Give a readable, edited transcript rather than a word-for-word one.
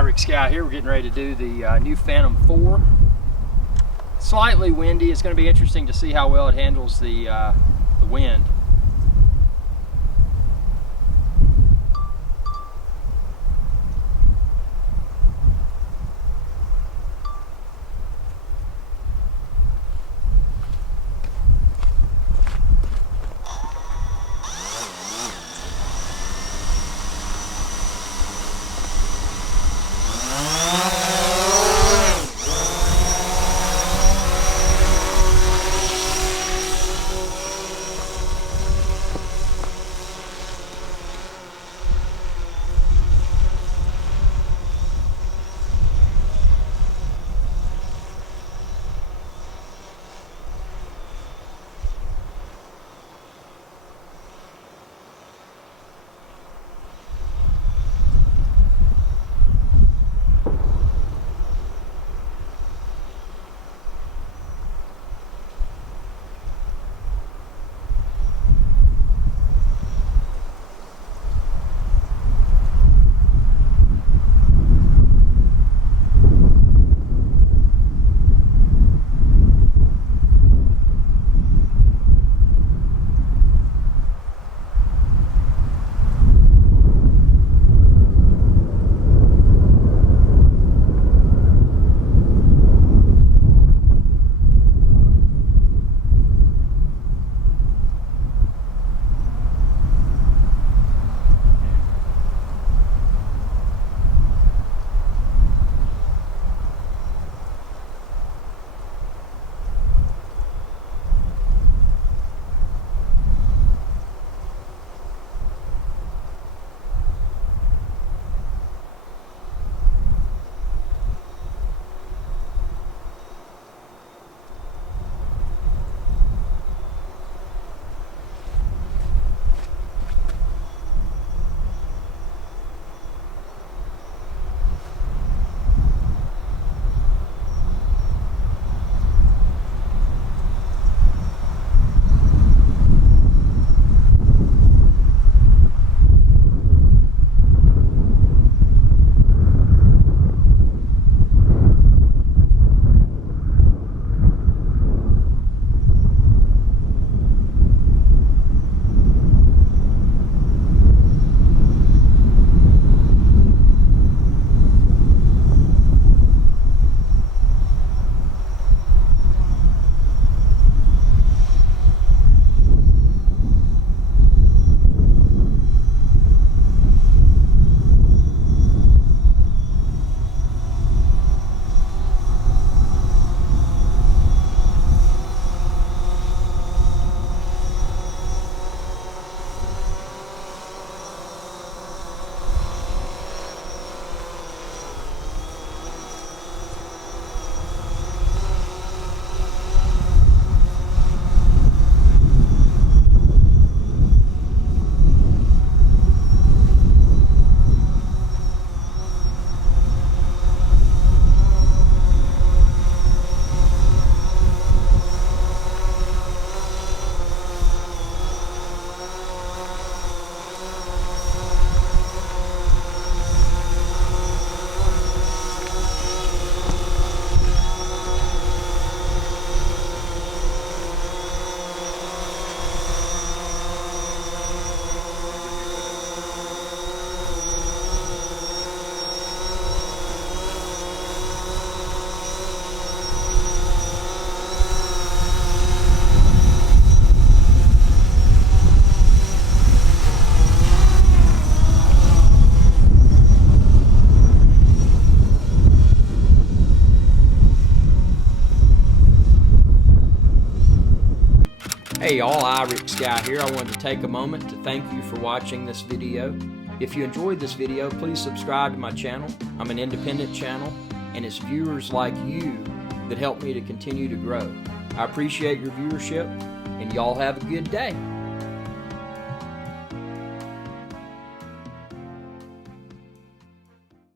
Iric Scout here. We're getting ready to do the new Phantom 4. Slightly windy. It's going to be interesting to see how well it handles the wind. Hey y'all, Iric Scout here. I wanted to take a moment to thank you for watching this video. If you enjoyed this video, please subscribe to my channel. I'm an independent channel, and it's viewers like you that help me to continue to grow. I appreciate your viewership, and y'all have a good day.